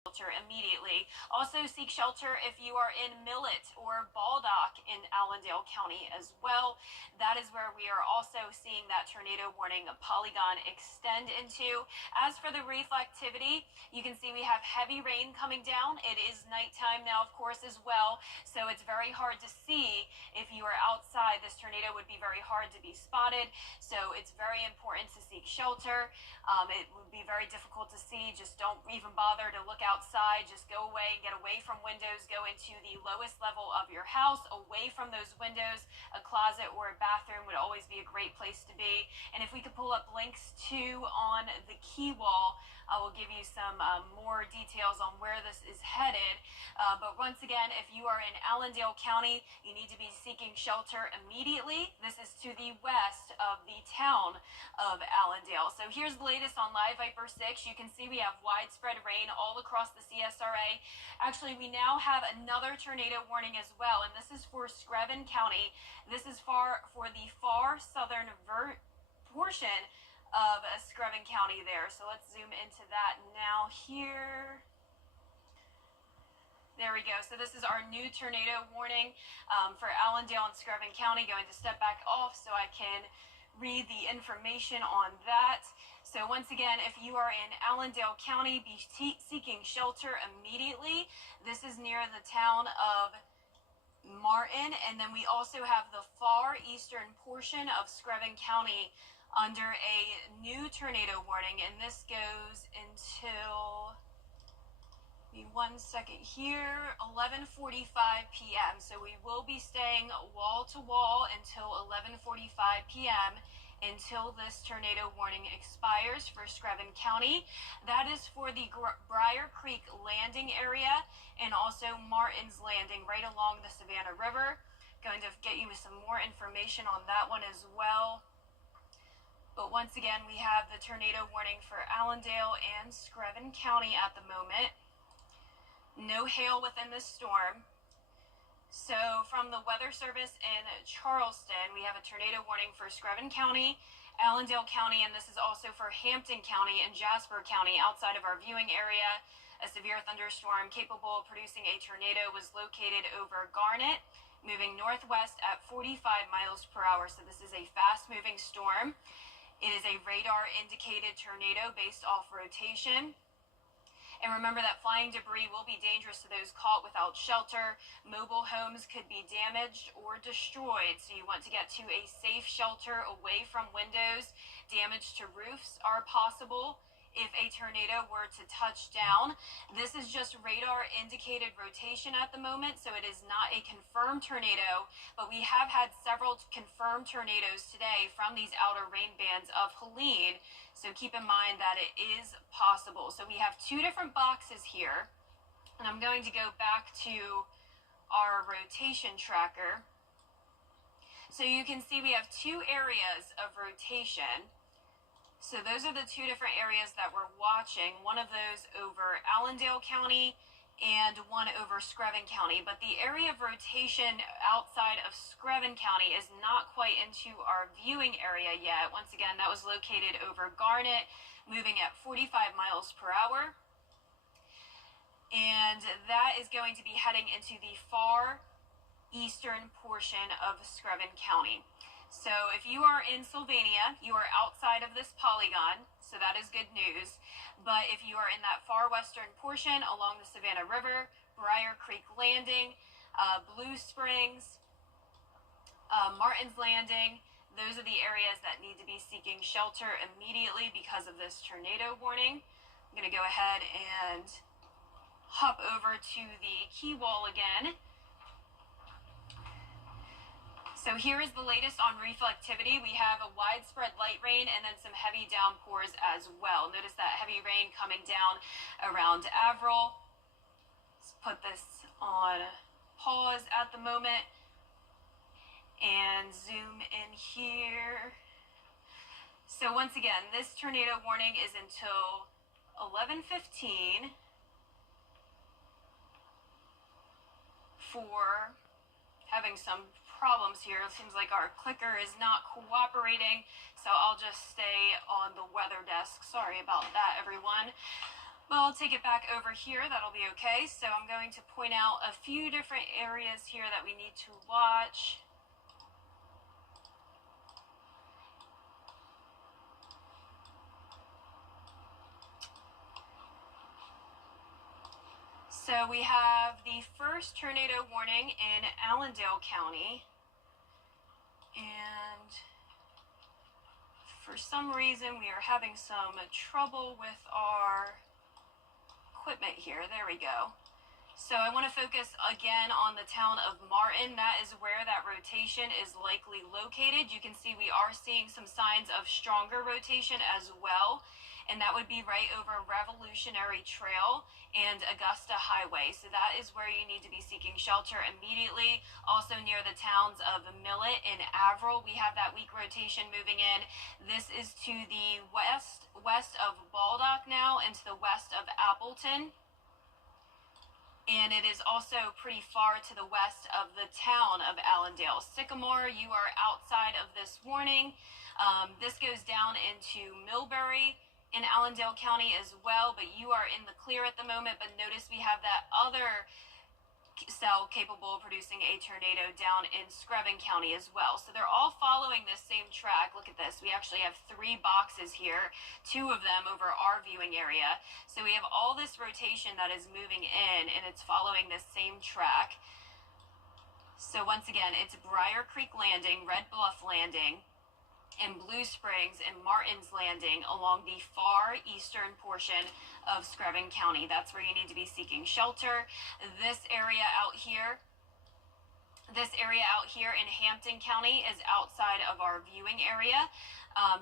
shelter immediately. Also seek shelter if you are in Millet or Baldock in Allendale County as well. That is where we are also seeing that tornado warning polygon extend into. As for the reflectivity, you can see we have heavy rain coming down. It is nighttime now, of course, as well, so it's very hard to see. If you are outside, this tornado would be very hard to be spotted, so it's very important to seek shelter. It would be very difficult to see. Just don't even bother to look outside. Just go away and get away from windows. Go into the lowest level of your house, away from those windows. A closet or a bathroom would always be a great place to be. And if we could pull up links too on the key wall, I will give you some more details on where this is headed. But once again, if you are in Allendale County, you need to be seeking shelter immediately. This is to the west of the town of Allendale. So here's the latest on Live Viper 6. You can see we have widespread rain all across the CSRA. Actually, we now have another tornado warning as well, and this is for Screven County. This is for the far southern portion of Screven County there. So let's zoom into that now here. There we go. So this is our new tornado warning for Allendale and Screven County. Going to step back off so I can read the information on that. So once again, if you are in Allendale County, be seeking shelter immediately. This is near the town of Martin, and then we also have the far eastern portion of Screven County under a new tornado warning, and this goes until, give me 1 second here, 11:45 p.m. So we will be staying wall to wall until 11:45 p.m. until this tornado warning expires for Screven County. That is for the Briar Creek Landing area and also Martin's Landing right along the Savannah River. Going to get you some more information on that one as well. But once again, we have the tornado warning for Allendale and Screven County at the moment. No hail within this storm. So from the Weather Service in Charleston, we have a tornado warning for Screven County, Allendale County, and this is also for Hampton County and Jasper County outside of our viewing area. A severe thunderstorm capable of producing a tornado was located over Garnet, moving northwest at 45 miles per hour. So this is a fast-moving storm. It is a radar-indicated tornado based off rotation. And remember that flying debris will be dangerous to those caught without shelter. Mobile homes could be damaged or destroyed, so you want to get to a safe shelter away from windows. Damage to roofs are possible if a tornado were to touch down. This is just radar indicated rotation at the moment, so it is not a confirmed tornado, but we have had several confirmed tornadoes today from these outer rain bands of Helene, so keep in mind that it is possible. So we have two different boxes here, and I'm going to go back to our rotation tracker. So you can see we have two areas of rotation. So those are the two different areas that we're watching. One of those over Allendale County and one over Screven County. But the area of rotation outside of Screven County is not quite into our viewing area yet. Once again, that was located over Garnet, moving at 45 miles per hour. And that is going to be heading into the far eastern portion of Screven County. So if you are in Sylvania, you are outside of this polygon, so that is good news. But if you are in that far western portion along the Savannah River, Briar Creek Landing, Blue Springs, Martin's Landing, those are the areas that need to be seeking shelter immediately because of this tornado warning. I'm going to go ahead and hop over to the key wall again. So here is the latest on reflectivity. We have a widespread light rain and then some heavy downpours as well. Notice that heavy rain coming down around Avril. Let's put this on pause at the moment and zoom in here. So once again, this tornado warning is until 11:15 for having some problems here. It seems like our clicker is not cooperating, so I'll just stay on the weather desk. Sorry about that, everyone. Well, I'll take it back over here. That'll be okay. So I'm going to point out a few different areas here that we need to watch. So we have the first tornado warning in Allendale County. And for some reason, we are having some trouble with our equipment here. There we go. So I want to focus again on the town of Martin. That is where that rotation is likely located. You can see we are seeing some signs of stronger rotation as well. And that would be right over Revolutionary Trail and Augusta Highway. So that is where you need to be seeking shelter immediately. Also near the towns of Millet and Avril, we have that weak rotation moving in. This is to the west of Baldock now, and to the west of Appleton. And it is also pretty far to the west of the town of Allendale. Sycamore, you are outside of this warning. This goes down into Millbury in Allendale County as well, but you are in the clear at the moment. But notice we have that other cell capable of producing a tornado down in Screven County as well. So they're all following this same track. Look at this. We actually have 3 boxes here, 2 of them over our viewing area. So we have all this rotation that is moving in, and it's following this same track. So once again, it's Briar Creek Landing, Red Bluff Landing, and Blue Springs and Martin's Landing along the far eastern portion of Screven County. That's where you need to be seeking shelter. This area out here in Hampton County is outside of our viewing area.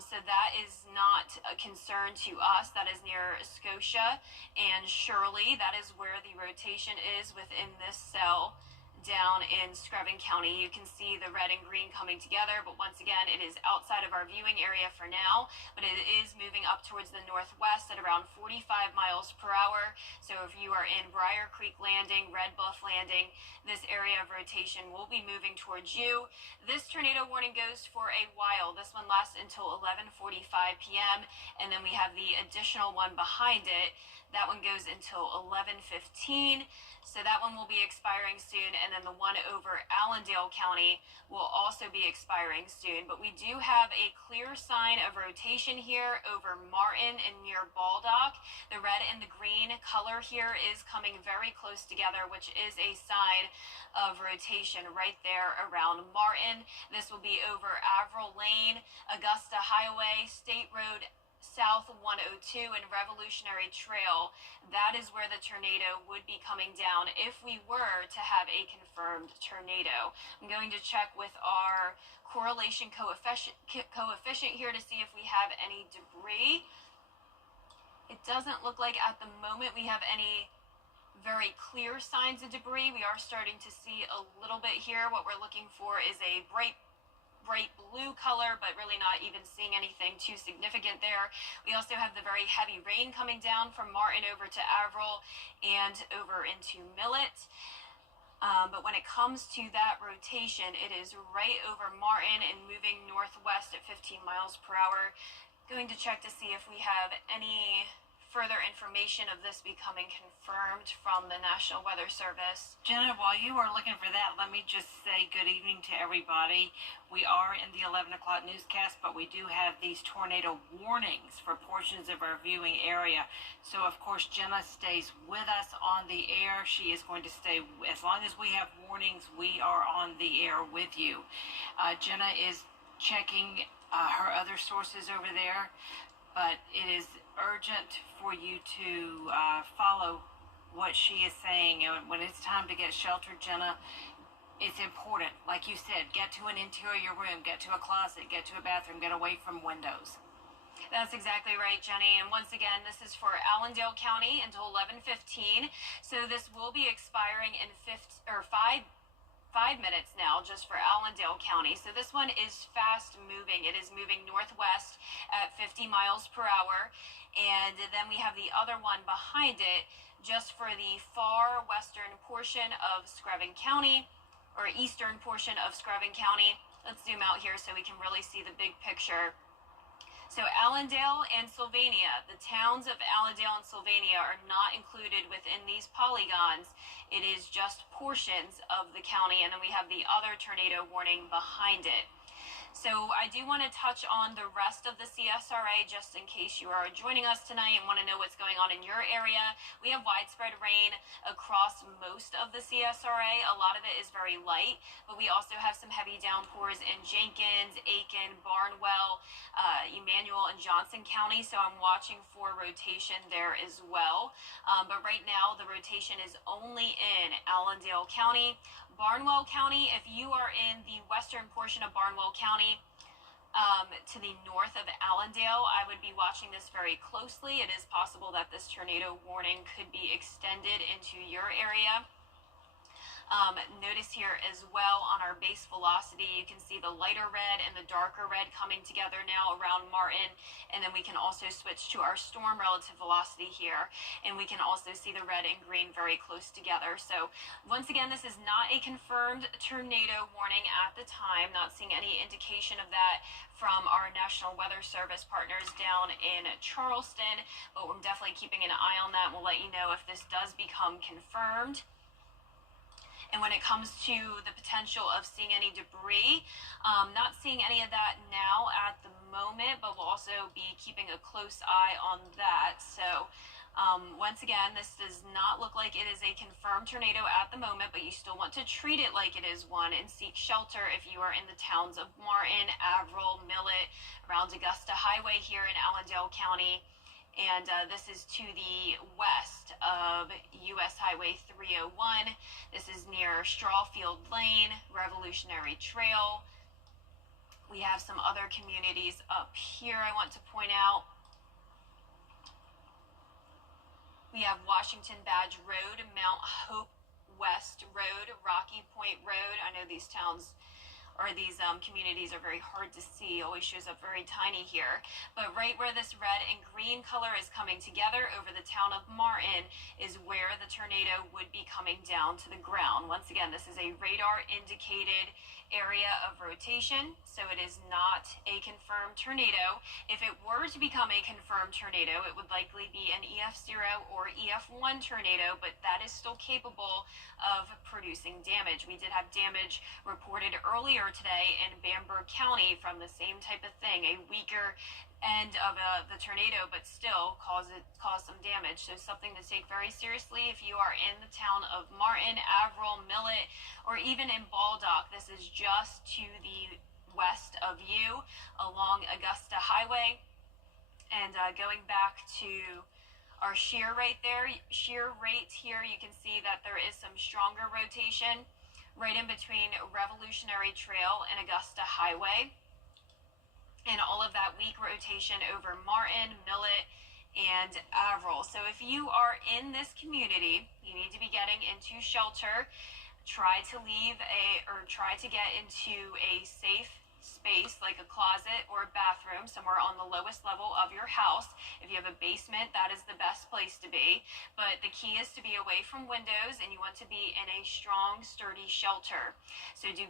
So that is not a concern to us. That is near Scotia and Shirley. That is where the rotation is within this cell down in Screven County. You can see the red and green coming together, but once again, it is outside of our viewing area for now, but it is moving up towards the northwest at around 45 miles per hour. So if you are in Briar Creek Landing, Red Bluff Landing, this area of rotation will be moving towards you. This tornado warning goes for a while. This one lasts until 11:45 p.m., and then we have the additional one behind it. That one goes until 11:15. So that one will be expiring soon, and then the one over Allendale County will also be expiring soon. But we do have a clear sign of rotation here over Martin and near Baldock. The red and the green color here is coming very close together, which is a sign of rotation right there around Martin. This will be over Avril Lane, Augusta Highway, State Road South 102, and Revolutionary Trail. That is where the tornado would be coming down if we were to have a confirmed tornado. I'm going to check with our correlation coefficient here to see if we have any debris. It doesn't look like at the moment we have any very clear signs of debris. We are starting to see a little bit here. What we're looking for is a bright blue color, but really not even seeing anything too significant there. We also have the very heavy rain coming down from Martin over to Avril and over into Millet. But when it comes to that rotation, it is right over Martin and moving northwest at 15 miles per hour. Going to check to see if we have any further information of this becoming confirmed from the National Weather Service. Jenna, while you are looking for that, let me just say good evening to everybody. We are in the 11 o'clock newscast, but we do have these tornado warnings for portions of our viewing area. So, of course, Jenna stays with us on the air. She is going to stay, as long as we have warnings, we are on the air with you. Jenna is checking her other sources over there, but it is urgent for you to follow what she is saying. And when it's time to get sheltered, Jenna, it's important. Like you said, get to an interior room, get to a closet, get to a bathroom, get away from windows. That's exactly right, Jenny. And once again, this is for Allendale County until 11:15. So this will be expiring in 5 minutes now, just for Allendale County. So this one is fast moving. It is moving northwest at 50 miles per hour. And then we have the other one behind it, just for the far western portion of Screven County, or eastern portion of Screven County. Let's zoom out here so we can really see the big picture. So Allendale and Sylvania, the towns of Allendale and Sylvania are not included within these polygons. It is just portions of the county, and then we have the other tornado warning behind it. So I do want to touch on the rest of the CSRA just in case you are joining us tonight and want to know what's going on in your area. We have widespread rain across most of the CSRA. A lot of it is very light, but we also have some heavy downpours in Jenkins, Aiken, Barnwell, Emmanuel, and Johnson County. So I'm watching for rotation there as well. But right now the rotation is only in Allendale County. Barnwell County, if you are in the western portion of Barnwell County, to the north of Allendale, I would be watching this very closely. It is possible that this tornado warning could be extended into your area. Notice here as well on our base velocity, you can see the lighter red and the darker red coming together now around Martin. And then we can also switch to our storm relative velocity here. And we can also see the red and green very close together. So once again, this is not a confirmed tornado warning at the time. Not seeing any indication of that from our National Weather Service partners down in Charleston. But we're definitely keeping an eye on that. We'll let you know if this does become confirmed. And when it comes to the potential of seeing any debris, not seeing any of that now at the moment, but we'll also be keeping a close eye on that. So once again, this does not look like it is a confirmed tornado at the moment, but you still want to treat it like it is one and seek shelter if you are in the towns of Martin, Averil, Millet, around Augusta Highway here in Allendale County. And this is to the west of US Highway 301. This is near Strawfield Lane, Revolutionary Trail. We have some other communities up here I want to point out. We have Washington Badge Road, Mount Hope West Road, Rocky Point Road. I know these towns or these communities are very hard to see, always shows up very tiny here. But right where this red and green color is coming together over the town of Martin is where the tornado would be coming down to the ground. Once again, this is a radar indicated area of rotation, so it is not a confirmed tornado. If it were to become a confirmed tornado, it would likely be an EF0 or EF1 tornado, but that is still capable of producing damage. We did have damage reported earlier today in Bamberg County from the same type of thing, a weaker end of the tornado, but still caused some damage. So something to take very seriously if you are in the town of Martin, Averil, Millet, or even in Baldock. This is just to the west of you along Augusta Highway. And going back to our shear rate there, shear rate here, you can see that there is some stronger rotation right in between Revolutionary Trail and Augusta Highway. And all of that weak rotation over Martin, Millet, and Averil. So if you are in this community, you need to be getting into shelter. Try to get into a safe space like a closet or a bathroom somewhere on the lowest level of your house. If you have a basement, that is the best place to be. But the key is to be away from windows, and you want to be in a strong, sturdy shelter. So do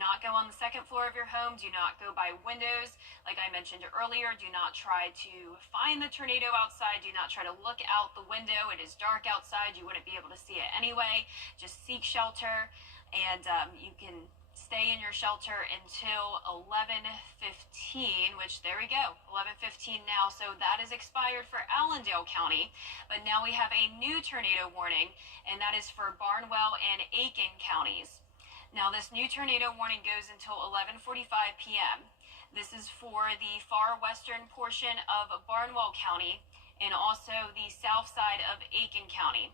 not go on the second floor of your home. Do not go by windows. Like I mentioned earlier, do not try to find the tornado outside. Do not try to look out the window. It is dark outside. You wouldn't be able to see it anyway. Just seek shelter, and you can stay in your shelter until 11:15, which there we go, 11:15 now. So that is expired for Allendale County, but now we have a new tornado warning, and that is for Barnwell and Aiken counties. Now this new tornado warning goes until 11:45 p.m. This is for the far western portion of Barnwell County and also the south side of Aiken County.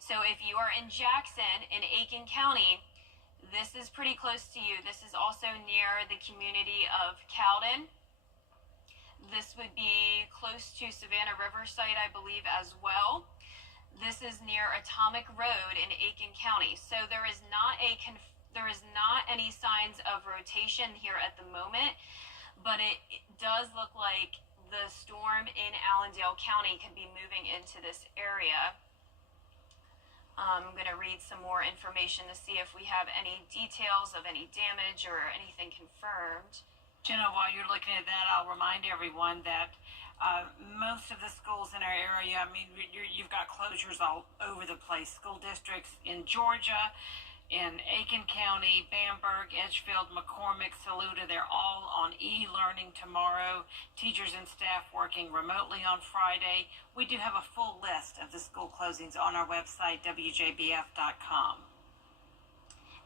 So if you are in Jackson in Aiken County, this is pretty close to you. This is also near the community of Cowden. This would be close to Savannah Riverside, I believe, as well. This is near Atomic Road in Aiken County. So there is not any signs of rotation here at the moment, but it does look like the storm in Allendale County could be moving into this area. I'm going to read some more information to see if we have any details of any damage or anything confirmed. Jenna, while you're looking at that, I'll remind everyone that most of the schools in our area, I mean, you've got closures all over the place. School districts in Georgia, in Aiken County, Bamberg, Edgefield, McCormick, Saluda, they're all on e-learning tomorrow. Teachers and staff working remotely on Friday. We do have a full list of the school closings on our website, wjbf.com.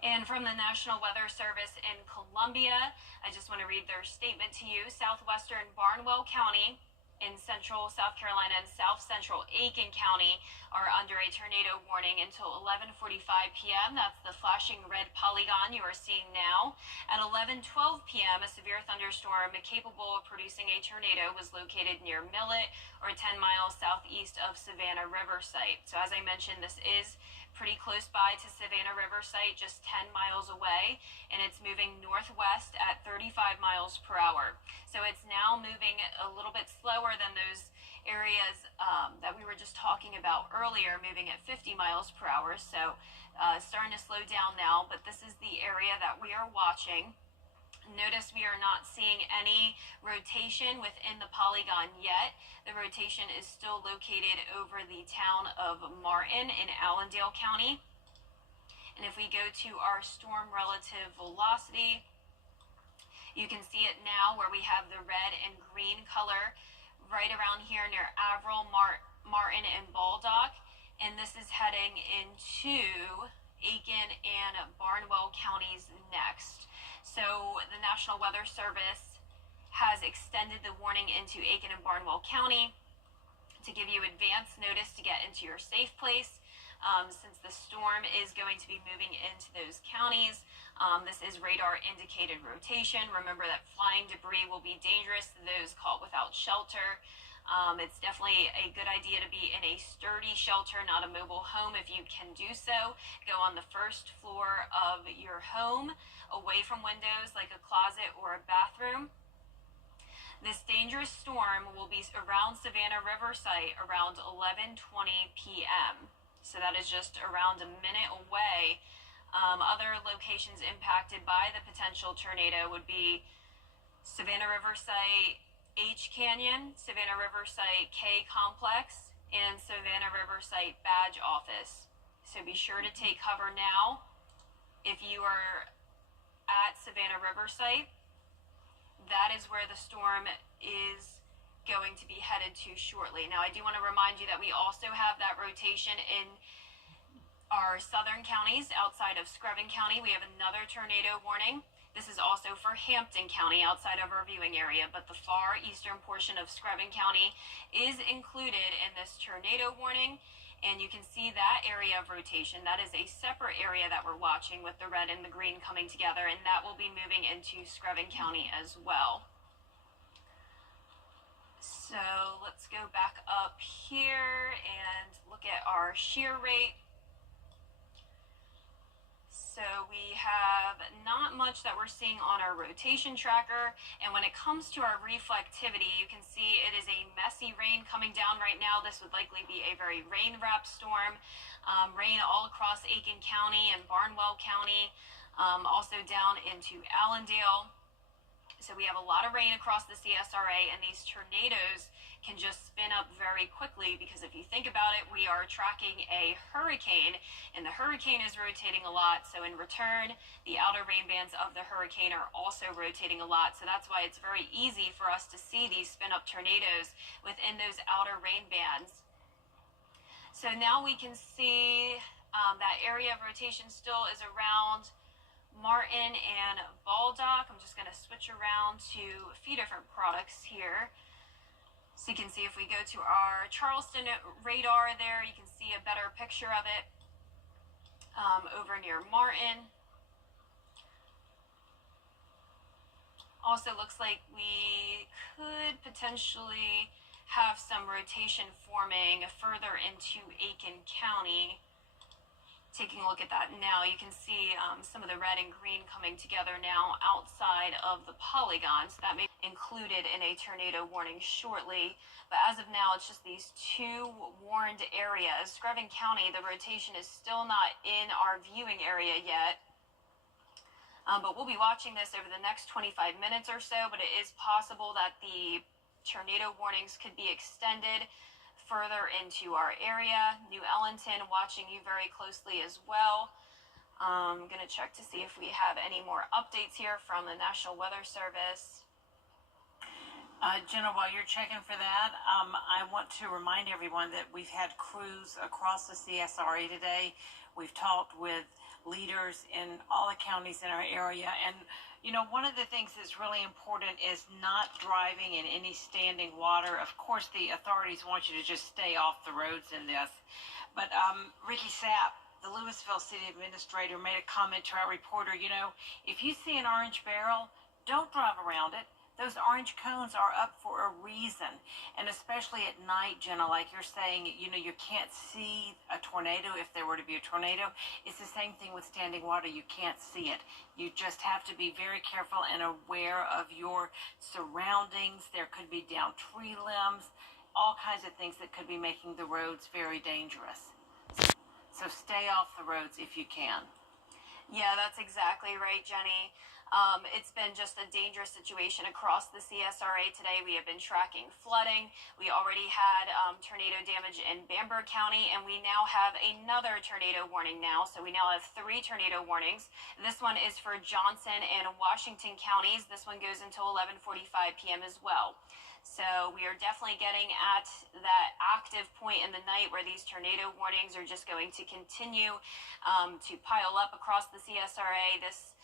And from the National Weather Service in Columbia, I just want to read their statement to you. Southwestern Barnwell County in central South Carolina and south central Aiken County are under a tornado warning until 11:45 p.m. That's the flashing red polygon you are seeing now. At 11:12 p.m., a severe thunderstorm capable of producing a tornado was located near Millet, or 10 miles southeast of Savannah River Site. So as I mentioned, this is pretty close by to Savannah River Site, just 10 miles away, and it's moving northwest at 35 miles per hour. So it's now moving a little bit slower than those areas that we were just talking about earlier, moving at 50 miles per hour. So starting to slow down now, but this is the area that we are watching. Notice we are not seeing any rotation within the polygon yet. The rotation is still located over the town of Martin in Allendale County. And if we go to our storm relative velocity, you can see it now where we have the red and green color right around here near Avril, Martin, and Baldock. And this is heading into Aiken and Barnwell counties next. So the National Weather Service has extended the warning into Aiken and Barnwell County to give you advance notice to get into your safe place. Since the storm is going to be moving into those counties, this is radar indicated rotation. Remember that flying debris will be dangerous to those caught without shelter. It's definitely a good idea to be in a sturdy shelter, not a mobile home if you can do so. Go on the first floor of your home, away from windows like a closet or a bathroom. This dangerous storm will be around Savannah River Site around 11:20 p.m. So that is just around a minute away. Other locations impacted by the potential tornado would be Savannah River Site, H Canyon, Savannah River Site K Complex, and Savannah River Site Badge Office. So be sure to take cover now. If you are at Savannah River Site, that is where the storm is going to be headed to shortly. Now, I do want to remind you that we also have that rotation in our southern counties outside of Screven County. We have another tornado warning. This is also for Hampton County outside of our viewing area, but the far eastern portion of Screven County is included in this tornado warning. And you can see that area of rotation. That is a separate area that we're watching with the red and the green coming together, and that will be moving into Screven County as well. So let's go back up here and look at our shear rate. So we have not much that we're seeing on our rotation tracker. And when it comes to our reflectivity, you can see it is a messy rain coming down right now. This would likely be a very rain-wrapped storm. Rain all across Aiken County and Barnwell County, also down into Allendale. So we have a lot of rain across the CSRA, and these tornadoes can just spin up very quickly because if you think about it, we are tracking a hurricane, and the hurricane is rotating a lot. So in return, the outer rain bands of the hurricane are also rotating a lot. So that's why it's very easy for us to see these spin up tornadoes within those outer rain bands. So now we can see that area of rotation still is around Martin and Baldock. I'm just going to switch around to a few different products here. So you can see if we go to our Charleston radar there, you can see a better picture of it over near Martin. Also looks like we could potentially have some rotation forming further into Aiken County. Taking a look at that now, you can see some of the red and green coming together now outside of the polygon. So that may be included in a tornado warning shortly. But as of now, it's just these two warned areas. Screven County, the rotation is still not in our viewing area yet. But we'll be watching this over the next 25 minutes or so, but it is possible that the tornado warnings could be extended further into our area. New Ellington watching you very closely as well. I'm going to check to see if we have any more updates here from the National Weather Service. Jenna, while you're checking for that, I want to remind everyone that we've had crews across the CSRA today. We've talked with leaders in all the counties in our area. And, you know, one of the things that's really important is not driving in any standing water. Of course, the authorities want you to just stay off the roads in this. But Ricky Sapp, the Louisville City Administrator, made a comment to our reporter, you know, if you see an orange barrel, don't drive around it. Those orange cones are up for a reason. And especially at night, Jenna, like you're saying, you know, you can't see a tornado if there were to be a tornado. It's the same thing with standing water. You can't see it. You just have to be very careful and aware of your surroundings. There could be down tree limbs, all kinds of things that could be making the roads very dangerous. So stay off the roads if you can. Yeah, that's exactly right, Jenny. It's been just a dangerous situation across the CSRA today. We have been tracking flooding. We already had tornado damage in Bamberg County, and we now have another tornado warning now. So we now have 3 tornado warnings. This one is for Johnson and Washington counties. This one goes until 11:45 p.m. as well. So we are definitely getting at that active point in the night where these tornado warnings are just going to continue to pile up across the CSRA. This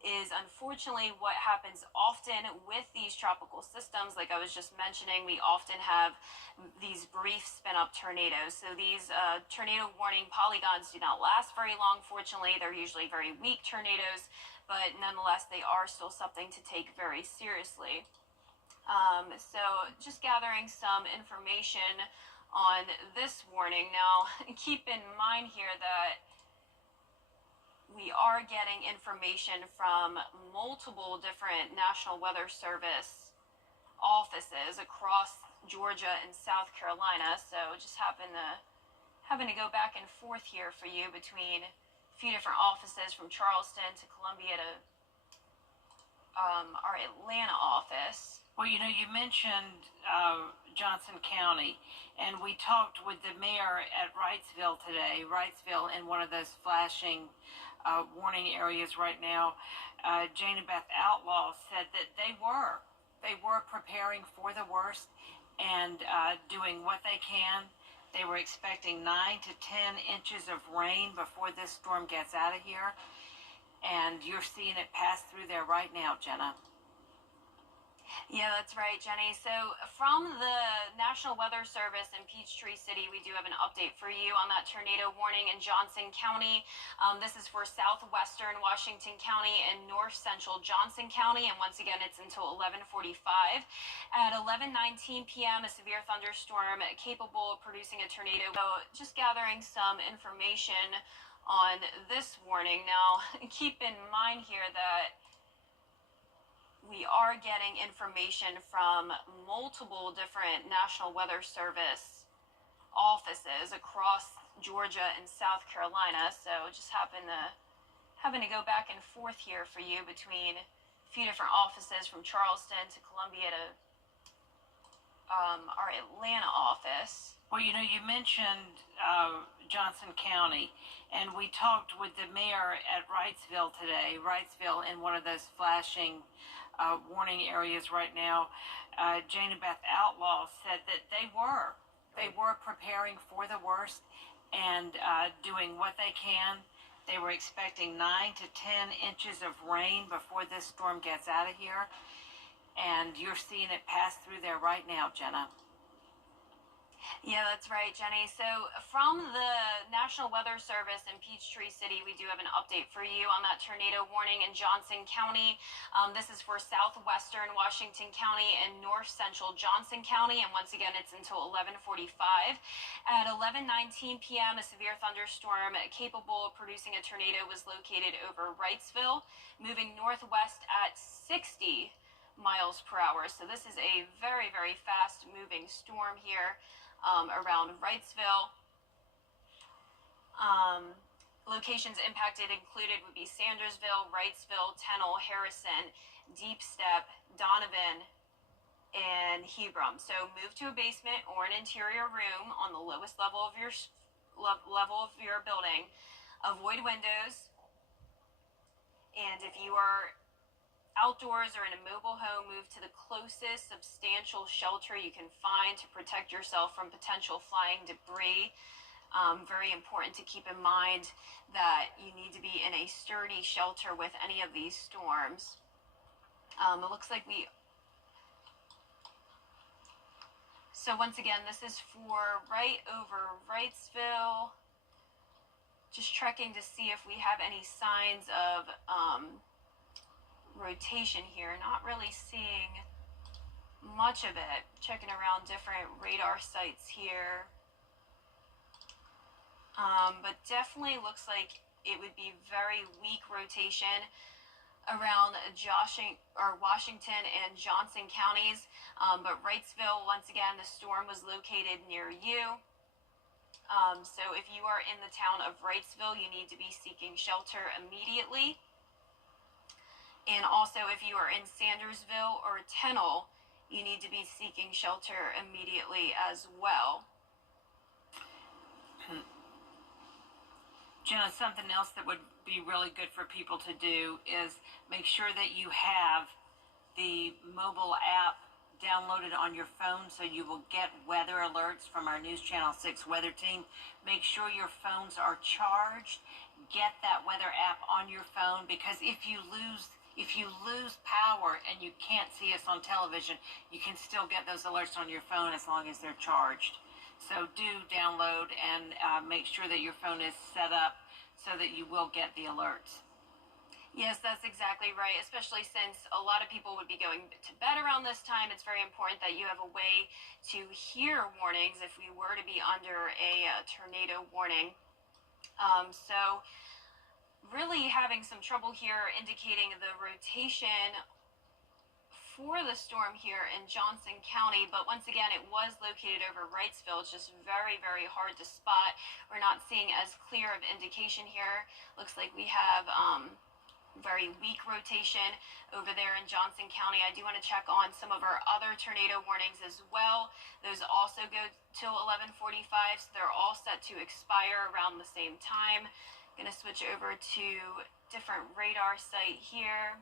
is unfortunately what happens often with these tropical systems. Like I was just mentioning, we often have these brief spin-up tornadoes. So these tornado warning polygons do not last very long, fortunately. They're usually very weak tornadoes, but nonetheless, they are still something to take very seriously. So just gathering some information on this warning. Now, keep in mind here that we are getting information from multiple different National Weather Service offices across Georgia and South Carolina. So just having to go back and forth here for you between a few different offices, from Charleston to Columbia to our Atlanta office. Well, you know, you mentioned Johnson County, and we talked with the mayor at Wrightsville today. Wrightsville in one of those flashing warning areas right now. Jana Beth Outlaw said that they were preparing for the worst and doing what they can. They were expecting 9 to 10 inches of rain before this storm gets out of here, and you're seeing it pass through there right now, Jenna. Yeah, that's right, Jenny. So from the National Weather Service in Peachtree City, we do have an update for you on that tornado warning in Johnson County. This is for southwestern Washington County and north central Johnson County. And once again, it's until 11:45. At 11:19 p.m., a severe thunderstorm capable of producing a tornado. So just gathering some information on this warning. Now, keep in mind here that we are getting information from multiple different National Weather Service offices across Georgia and South Carolina. So just having to go back and forth here for you between a few different offices, from Charleston to Columbia to our Atlanta office. Well, you know, you mentioned Johnson County, and we talked with the mayor at Wrightsville today. Wrightsville in one of those flashing warning areas right now. Jana Beth Outlaw said that they were preparing for the worst and doing what they can. They were expecting 9 to 10 inches of rain before this storm gets out of here, and you're seeing it pass through there right now, Jenna. Yeah, that's right, Jenny. So from the National Weather Service in Peachtree City, we do have an update for you on that tornado warning in Johnson County. This is for southwestern Washington County and north central Johnson County. And once again, it's until 11:45. At 11:19 p.m., a severe thunderstorm capable of producing a tornado was located over Wrightsville, moving northwest at 60 miles per hour. So this is a very, very fast moving storm here around Wrightsville. locations impacted included would be Sandersville, Wrightsville, Tennell, Harrison, Deep Step, Donovan, and Hebron. So move to a basement or an interior room on the lowest level of your building. Avoid windows. And if you are outdoors or in a mobile home, move to the closest substantial shelter you can find to protect yourself from potential flying debris. Very important to keep in mind that you need to be in a sturdy shelter with any of these storms. It looks like so once again, this is for right over Wrightsville. Just checking to see if we have any signs of rotation here. Not really seeing much of it. Checking around different radar sites here. But definitely looks like it would be very weak rotation around Washington and Johnson counties. But Wrightsville, once again, the storm was located near you. So if you are in the town of Wrightsville, you need to be seeking shelter immediately. And also if you are in Sandersville or Tennell, you need to be seeking shelter immediately as well. Jenna, something else that would be really good for people to do is make sure that you have the mobile app downloaded on your phone so you will get weather alerts from our News Channel 6 weather team. Make sure your phones are charged. Get that weather app on your phone, because if you lose power and you can't see us on television, you can still get those alerts on your phone as long as they're charged. So do download and make sure that your phone is set up so that you will get the alerts. Yes, that's exactly right, especially since a lot of people would be going to bed around this time. It's very important that you have a way to hear warnings if we were to be under a tornado warning. So really having some trouble here indicating the rotation for the storm here in Johnson County, but once again, it was located over Wrightsville. It's just very, very hard to spot. We're not seeing as clear of indication here. Looks like we have very weak rotation over there in Johnson County. I do want to check on some of our other tornado warnings as well. Those also go till 11:45, so they're all set to expire around the same time. I'm going to switch over to different radar site here.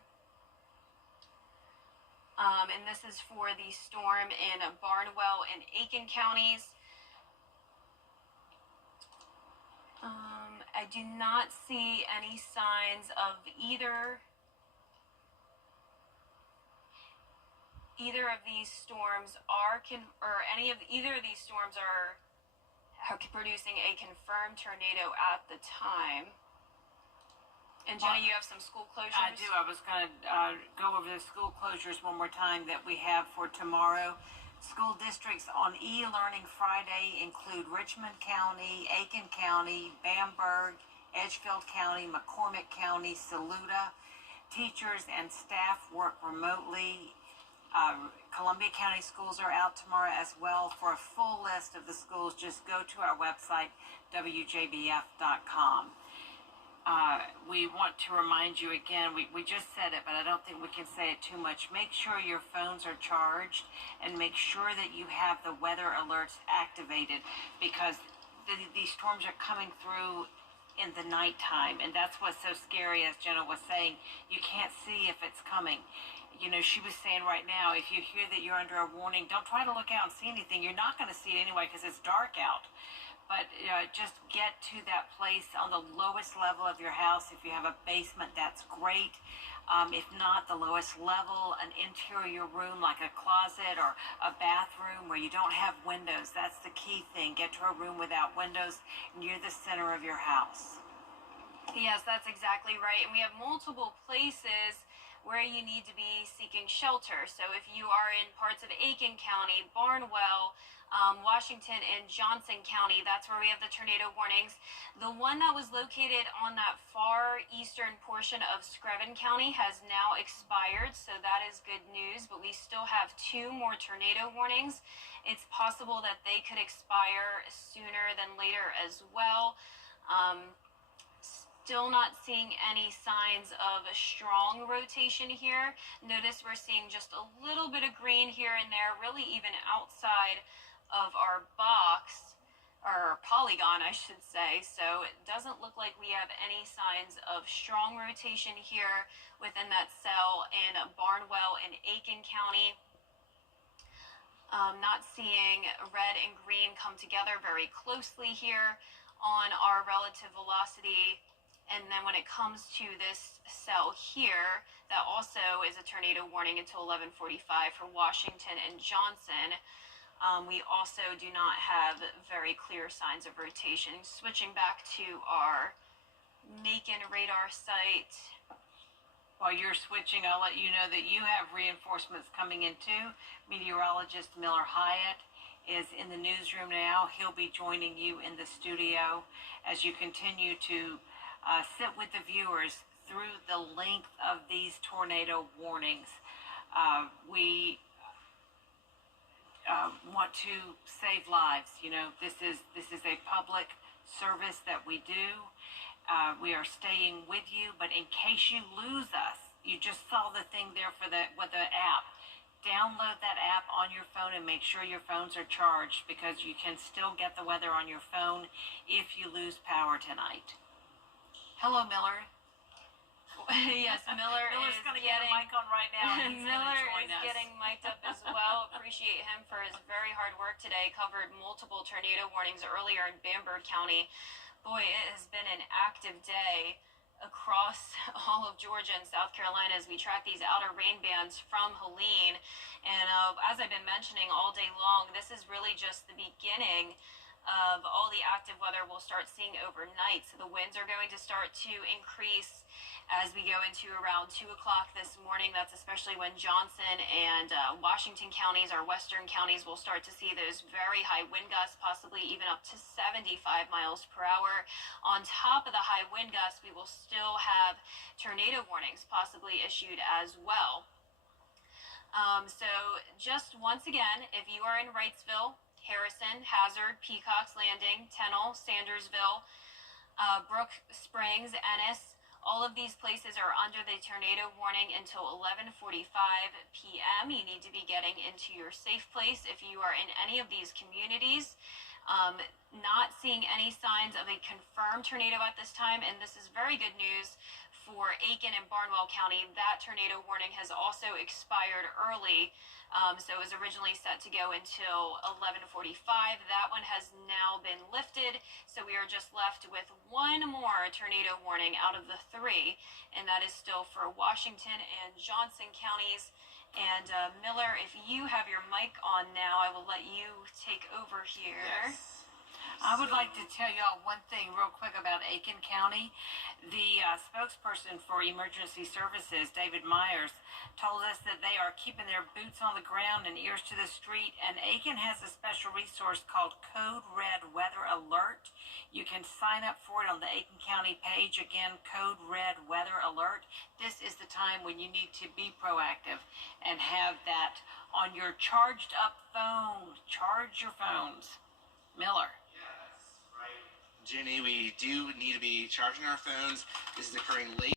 And this is for the storm in Barnwell and Aiken counties. I do not see any signs of either of these storms either of these storms are producing a confirmed tornado at the time. And Jenny, you have some school closures? I do. I was going to go over the school closures one more time that we have for tomorrow. School districts on e-learning Friday include Richmond County, Aiken County, Bamberg, Edgefield County, McCormick County, Saluda. Teachers and staff work remotely. Columbia County schools are out tomorrow as well. For a full list of the schools, just go to our website, wjbf.com. We want to remind you again, we just said it, but I don't think we can say it too much. Make sure your phones are charged and make sure that you have the weather alerts activated, because these storms are coming through in the nighttime, and that's what's so scary. As Jenna was saying, you can't see if it's coming. You know, she was saying right now, if you hear that you're under a warning, don't try to look out and see anything. You're not going to see it anyway because it's dark out. But just get to that place on the lowest level of your house. If you have a basement, that's great. If not, the lowest level, an interior room like a closet or a bathroom where you don't have windows. That's the key thing. Get to a room without windows near the center of your house. Yes, that's exactly right. And we have multiple places where you need to be seeking shelter. So if you are in parts of Aiken County, Barnwell, Washington and Johnson County, that's where we have the tornado warnings. The one that was located on that far eastern portion of Screven County has now expired, so that is good news, but we still have 2 more tornado warnings. It's possible that they could expire sooner than later as well. still not seeing any signs of a strong rotation here. Notice we're seeing just a little bit of green here and there, really even outside of our box, or polygon, I should say. So it doesn't look like we have any signs of strong rotation here within that cell in Barnwell and Aiken County. Not seeing red and green come together very closely here on our relative velocity. And then when it comes to this cell here, that also is a tornado warning until 11:45 for Washington and Johnson. We also do not have very clear signs of rotation. Switching back to our Macon radar site. While you're switching, I'll let you know that you have reinforcements coming in too. Meteorologist Miller Hyatt is in the newsroom now. He'll be joining you in the studio as you continue to sit with the viewers through the length of these tornado warnings. We want to save lives. You know, this is a public service that we do. We are staying with you, but in case you lose us, you just saw the thing there with the app. Download that app on your phone and make sure your phones are charged, because you can still get the weather on your phone if you lose power tonight. Hello, Miller. Yes, Miller's is going to get a mic on right now. And he's Miller join is us. getting mic'd up as well. Appreciate him for his very hard work today. Covered multiple tornado warnings earlier in Bamberg County. Boy, it has been an active day across all of Georgia and South Carolina as we track these outer rain bands from Helene. And as I've been mentioning all day long, this is really just the beginning of all the active weather we'll start seeing overnight. So the winds are going to start to increase as we go into around 2 o'clock this morning. That's especially when Johnson and Washington counties, our western counties, will start to see those very high wind gusts, possibly even up to 75 miles per hour. On top of the high wind gusts, we will still have tornado warnings possibly issued as well. So just once again, if you are in Wrightsville, Harrison, Hazard, Peacock's Landing, Tennell, Sandersville, Brook Springs, Ennis, all of these places are under the tornado warning until 11:45 p.m. You need to be getting into your safe place if you are in any of these communities. Not seeing any signs of a confirmed tornado at this time, and this is very good news for Aiken and Barnwell County. That tornado warning has also expired early. So it was originally set to go until 11:45. That one has now been lifted. So we are just left with one more tornado warning out of the 3, and that is still for Washington and Johnson counties. And Miller, if you have your mic on now, I will let you take over here. Yes. I would like to tell y'all one thing real quick about Aiken County. The spokesperson for emergency services, David Myers, told us that they are keeping their boots on the ground and ears to the street, and Aiken has a special resource called Code Red Weather Alert. You can sign up for it on the Aiken County page. Again, Code Red Weather Alert. This is the time when you need to be proactive and have that on your charged up phone. Charge your phones. Miller. Jenny, we do need to be charging our phones. This is occurring late.